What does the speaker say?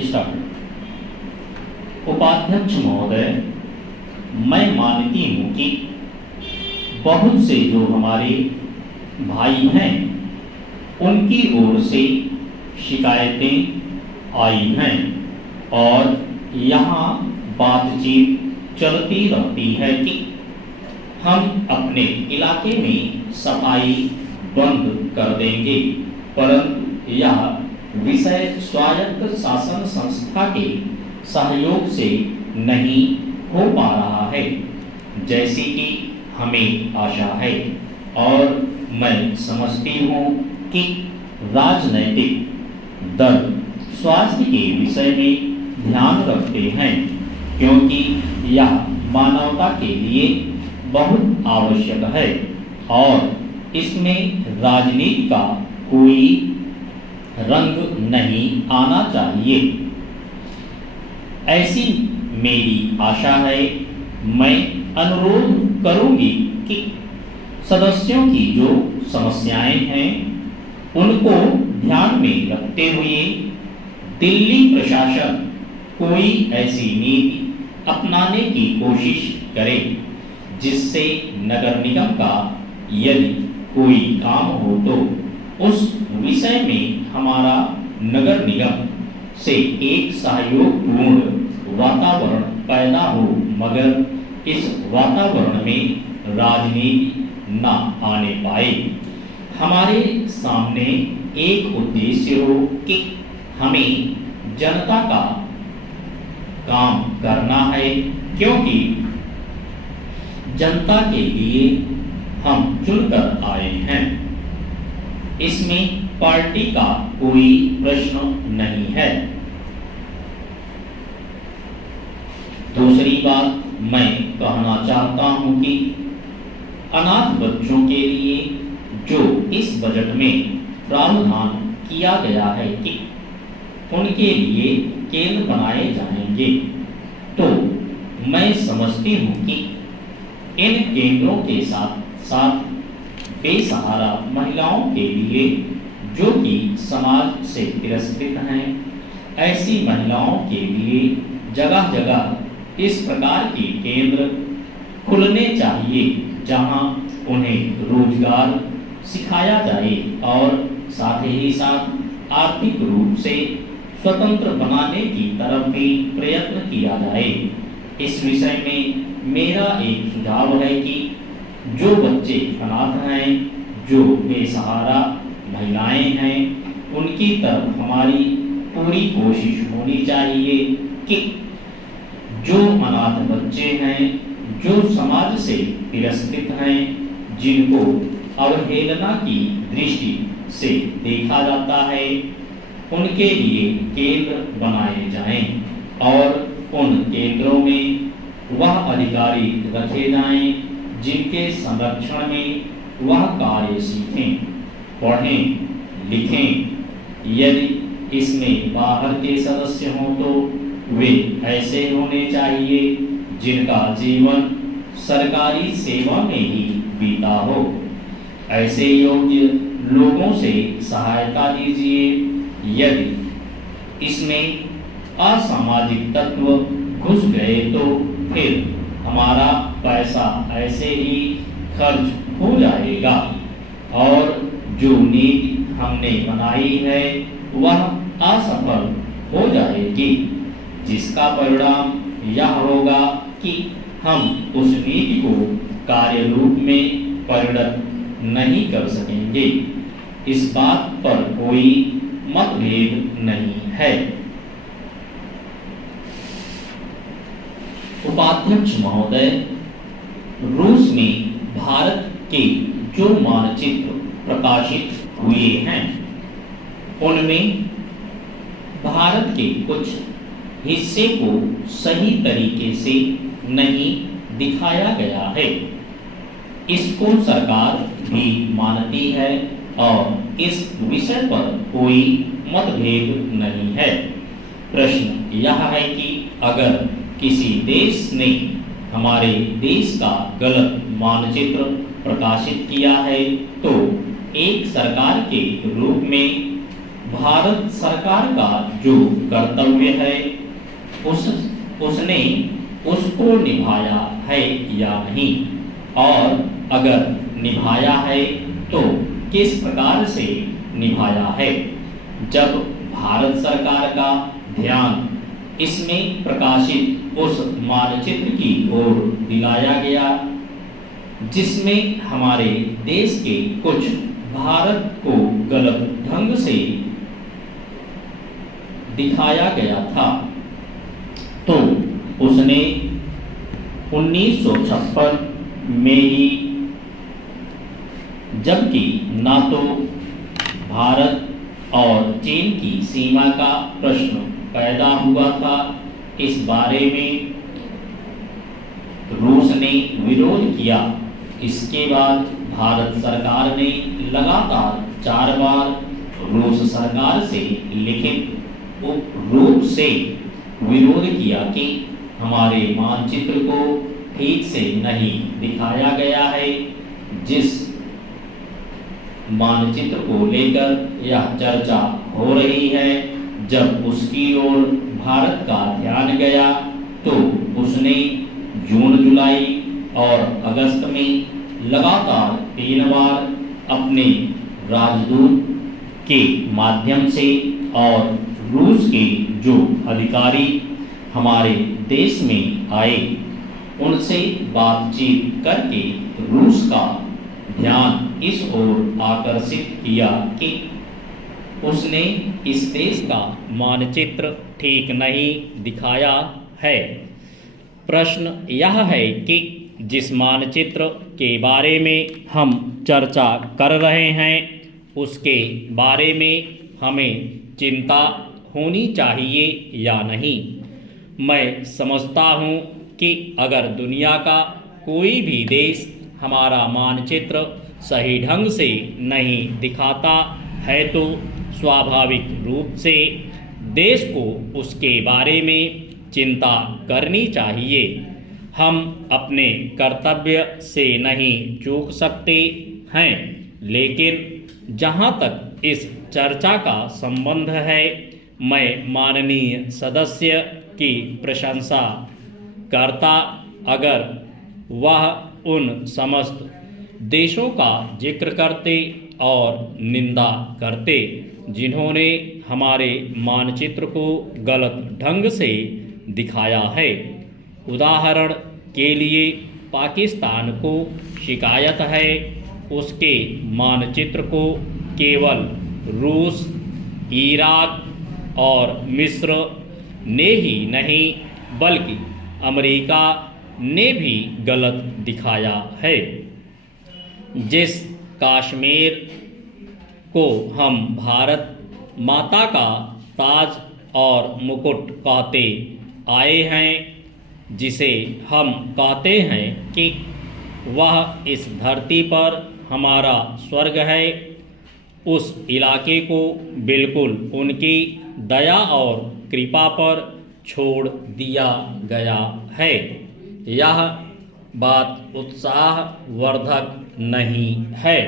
Start. उपाध्यक्ष महोदय, मैं मानती हूँ कि बहुत से जो हमारे भाई हैं उनकी ओर से शिकायतें आई हैं और यहाँ बातचीत चलती रहती है कि हम अपने इलाके में सफाई बंद कर देंगे, परंतु यह विषय स्वायत्त शासन संस्था के सहयोग से नहीं हो पा रहा है जैसी कि हमें आशा है। और मैं समझती हूँ कि राजनैतिक दल स्वास्थ्य के विषय में ध्यान रखते हैं क्योंकि यह मानवता के लिए बहुत आवश्यक है और इसमें राजनीति का कोई रंग नहीं आना चाहिए, ऐसी मेरी आशा है। मैं अनुरोध करूंगी कि सदस्यों की जो समस्याएं हैं उनको ध्यान में रखते हुए दिल्ली प्रशासन कोई ऐसी नीति अपनाने की कोशिश करे जिससे नगर निगम का यदि कोई काम हो तो उस विषय में हमारा नगर निगम से एक सहयोगपूर्ण वातावरण पैदा हो, मगर इस वातावरण में राजनीति न आने पाए। हमारे सामने एक उद्देश्य हो कि हमें जनता का काम करना है क्योंकि जनता के लिए हम चुनकर आए हैं। इसमें पार्टी का कोई प्रश्न नहीं है। दूसरी बात मैं कहना चाहता हूं कि अनाथ बच्चों के लिए जो इस बजट में प्रावधान किया गया है कि उनके लिए केंद्र बनाए जाएंगे, तो मैं समझती हूं कि इन केंद्रों के साथ साथ बेसहारा महिलाओं के लिए जो कि समाज से तिरस्कृत हैं, ऐसी महिलाओं के लिए जगह जगह इस प्रकार के केंद्र खुलने चाहिए जहां उन्हें रोजगार सिखाया जाए और साथ ही साथ आर्थिक रूप से स्वतंत्र बनाने की तरफ भी प्रयत्न किया जाए। इस विषय में मेरा एक सुझाव है कि जो बच्चे अनाथ हैं, जो बेसहारा महिलाएं हैं, उनकी तरफ हमारी पूरी कोशिश होनी चाहिए कि जो अनाथ बच्चे हैं, जो समाज से तिरस्कृत हैं, जिनको अवहेलना की दृष्टि से देखा जाता है, उनके लिए केंद्र बनाए जाएं और उन केंद्रों में वह अधिकारी रखे जाएं जिनके संरक्षण में वह कार्य सीखें, पढ़ें, लिखें। यदि इसमें बाहर के सदस्य हों तो वे ऐसे होने चाहिए जिनका जीवन सरकारी सेवा में ही बीता हो। ऐसे योग्य लोगों से सहायता लीजिए। यदि इसमें असामाजिक तत्व घुस गए तो फिर हमारा पैसा ऐसे ही खर्च हो जाएगा और जो नीति हमने बनाई है वह असफल हो जाएगी, जिसका परिणाम यह होगा कि हम उस नीति को कार्य रूप में परिणत नहीं कर सकेंगे। इस बात पर कोई मतभेद नहीं है। उपाध्यक्ष महोदय, रूस में भारत के जो मानचित्र प्रकाशित हुए हैं उनमें भारत के कुछ हिस्से को सही तरीके से नहीं दिखाया गया है। इसको सरकार भी मानती है और इस विषय पर कोई मतभेद नहीं है। प्रश्न यह है कि अगर किसी देश ने हमारे देश का गलत मानचित्र प्रकाशित किया है तो एक सरकार के रूप में भारत सरकार का जो कर्तव्य है उसने उसको निभाया है या नहीं, और अगर निभाया है तो किस प्रकार से निभाया है। जब भारत सरकार का ध्यान इसमें प्रकाशित उस मानचित्र की ओर दिलाया गया जिसमें हमारे देश के कुछ भारत को गलत ढंग से दिखाया गया था, तो उसने 1956 में ही, जबकि ना तो भारत और चीन की सीमा का प्रश्न पैदा हुआ था, इस बारे में रूस ने विरोध किया। इसके बाद भारत सरकार ने लगातार 4 बार रूस सरकार से लिखित रूप से विरोध किया कि हमारे मानचित्र को ठीक से नहीं दिखाया गया है। जिस मानचित्र को लेकर यह चर्चा हो रही है, जब उसकी ओर भारत का ध्यान गया तो उसने जून, जुलाई और अगस्त में लगातार 3 बार अपने राजदूत के माध्यम से और रूस के जो अधिकारी हमारे देश में आए उनसे बातचीत करके रूस का ध्यान इस ओर आकर्षित किया कि उसने इस देश का मानचित्र ठीक नहीं दिखाया है। प्रश्न यह है कि जिस मानचित्र के बारे में हम चर्चा कर रहे हैं उसके बारे में हमें चिंता होनी चाहिए या नहीं। मैं समझता हूँ कि अगर दुनिया का कोई भी देश हमारा मानचित्र सही ढंग से नहीं दिखाता है तो स्वाभाविक रूप से देश को उसके बारे में चिंता करनी चाहिए। हम अपने कर्तव्य से नहीं चूक सकते हैं, लेकिन जहाँ तक इस चर्चा का संबंध है, मैं माननीय सदस्य की प्रशंसा करता अगर वह उन समस्त देशों का जिक्र करते और निंदा करते जिन्होंने हमारे मानचित्र को गलत ढंग से दिखाया है। उदाहरण के लिए पाकिस्तान को शिकायत है उसके मानचित्र को केवल रूस, इराक और मिस्र ने ही नहीं बल्कि अमेरिका ने भी गलत दिखाया है। जिस कश्मीर को हम भारत माता का ताज और मुकुट कहते आए हैं, जिसे हम कहते हैं कि वह इस धरती पर हमारा स्वर्ग है, उस इलाके को बिल्कुल उनकी दया और कृपा पर छोड़ दिया गया है। यह बात उत्साहवर्धक नहीं है।